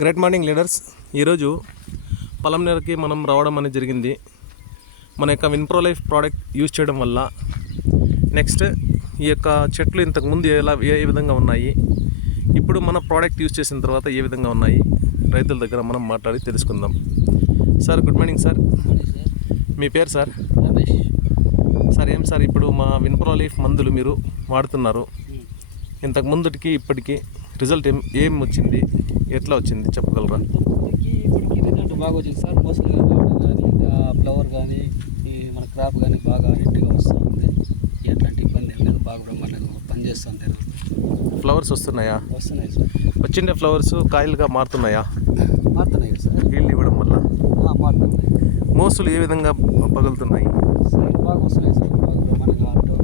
Great morning leaders. ఈరోజు పలంనేరుకి మనం రావడం అనేది జరిగింది. మన యొక్క విన్ప్రో లైఫ్ ప్రోడక్ట్ యూజ్ చేయడం వల్ల నెక్స్ట్ ఈ యొక్క చెట్లు ఇంతకుముందు ఏ విధంగా ఉన్నాయి, ఇప్పుడు మన ప్రోడక్ట్ యూజ్ చేసిన తర్వాత ఏ విధంగా ఉన్నాయి, రైతుల దగ్గర మనం మాట్లాడి తెలుసుకుందాం. Sir good morning sir. మీ పేరు సార్? సార్ ఏం సార్ ఇప్పుడు మా విన్ప్రో లైఫ్ మందులు మీరు వాడుతున్నారు, ఇంతకు ముందుకి ఇప్పటికీ రిజల్ట్ ఏం వచ్చింది, ఎట్లా వచ్చింది చెప్పగలరా? ఇప్పటికి రిజల్ట్ బాగా వచ్చింది సార్. మోసలు కానీ ఫ్లవర్ కానీ మన క్రాప్ కానీ బాగా నీట్గా వస్తూ ఉంది. ఎట్లాంటి ఇబ్బంది ఏం లేదు, బాగా బ్రహ్మాండంగా పనిచేస్తుంది. ఫ్లవర్స్ వస్తున్నాయా? వస్తున్నాయి సార్. వచ్చిండే ఫ్లవర్స్ కాయలుగా మారుతున్నాయా? మారుతున్నాయి సార్. నీళ్ళు ఇవ్వడం వల్ల మారుతున్నాయి. మోసులు ఏ విధంగా పగులుతున్నాయి? సార్ బాగా వస్తున్నాయి సార్, బాగా బ్రహ్మాండంగా ఆటో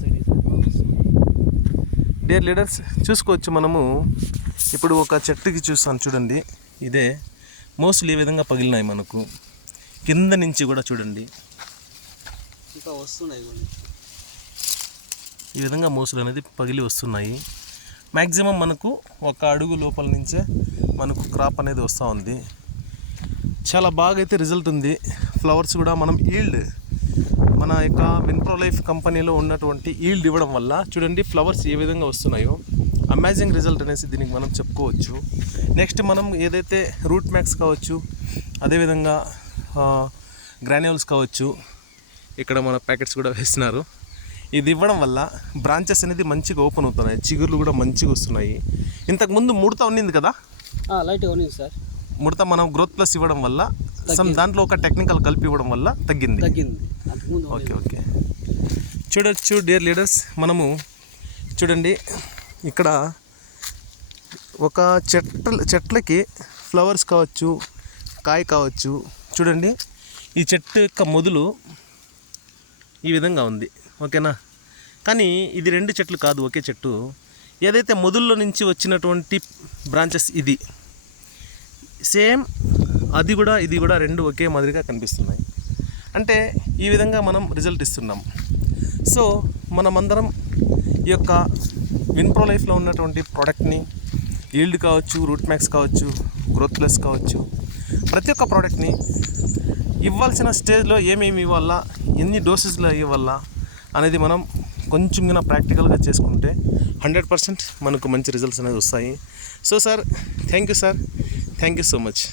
సైడ్ సార్ బాగా వస్తున్నాయి. డియర్ లీడర్స్, చూసుకోవచ్చు మనము ఇప్పుడు ఒక చెట్టుకి చూస్తాను చూడండి, ఇదే మోసులు ఏ విధంగా పగిలినాయి మనకు. కింద నుంచి కూడా చూడండి ఇంకా వస్తున్నాయి. ఈ విధంగా మోసులు అనేది పగిలి వస్తున్నాయి. మ్యాక్సిమం మనకు ఒక అడుగు లోపల నుంచే మనకు క్రాప్ అనేది వస్తూ ఉంది. చాలా బాగా అయితే రిజల్ట్ ఉంది. ఫ్లవర్స్ కూడా మనం ఈల్డ్ మన యొక్క విన్ప్రో లైఫ్ కంపెనీలో ఉన్నటువంటి ఈల్డ్ ఇవ్వడం వల్ల చూడండి ఫ్లవర్స్ ఏ విధంగా వస్తున్నాయో అమేజింగ్ రిజల్ట్ అనేసి దీనికి మనం చెప్పుకోవచ్చు. నెక్స్ట్ మనం ఏదైతే రూట్ మ్యాక్స్ కావచ్చు, అదేవిధంగా గ్రాన్యూల్స్ కావచ్చు, ఇక్కడ మన ప్యాకెట్స్ కూడా వేస్తున్నారు. ఇది ఇవ్వడం వల్ల బ్రాంచెస్ అనేది మంచిగా ఓపెన్ అవుతున్నాయి, చిగుర్లు కూడా మంచిగా వస్తున్నాయి. ఇంతకుముందు ముడత ఉన్నింది కదా, లైట్గా ఉన్నింది సార్. ముడత మనం గ్రోత్ ప్లస్ ఇవ్వడం వల్ల దాంట్లో ఒక టెక్నికల్ కలిపి ఇవ్వడం వల్ల తగ్గింది. ఓకే ఓకే చూడొచ్చు డియర్ లీడర్స్, మనము చూడండి ఇక్కడ ఒక చెట్లకి ఫ్లవర్స్ కావచ్చు, కాయ కావచ్చు. చూడండి ఈ చెట్టు యొక్క మొదలు ఈ విధంగా ఉంది, ఓకేనా? కానీ ఇది రెండు చెట్లు కాదు, ఒకే చెట్టు. ఏదైతే మొదల్లో నుంచి వచ్చినటువంటి బ్రాంచెస్ ఇది సేమ్, అది కూడా ఇది కూడా రెండు ఒకే మాదిరిగా కనిపిస్తున్నాయి. అంటే ఈ విధంగా మనం రిజల్ట్ ఇస్తున్నాం. సో మనమందరం ఈ యొక్క విన్ప్రో లైఫ్లో ఉన్నటువంటి ప్రోడక్ట్ని ఈల్డ్ కావచ్చు, రూట్ మ్యాక్స్ కావచ్చు, గ్రోత్ ప్లస్ కావచ్చు, ప్రతి ఒక్క ప్రోడక్ట్ని ఇవ్వాల్సిన స్టేజ్లో ఏమేమి ఇవ్వాలా, ఎన్ని డోసెస్లో ఇవ్వాలా అనేది మనం కొంచెం ప్రాక్టికల్గా చేసుకుంటే 100% మనకు మంచి రిజల్ట్స్ అనేది వస్తాయి. So sir thank you sir, thank you so much.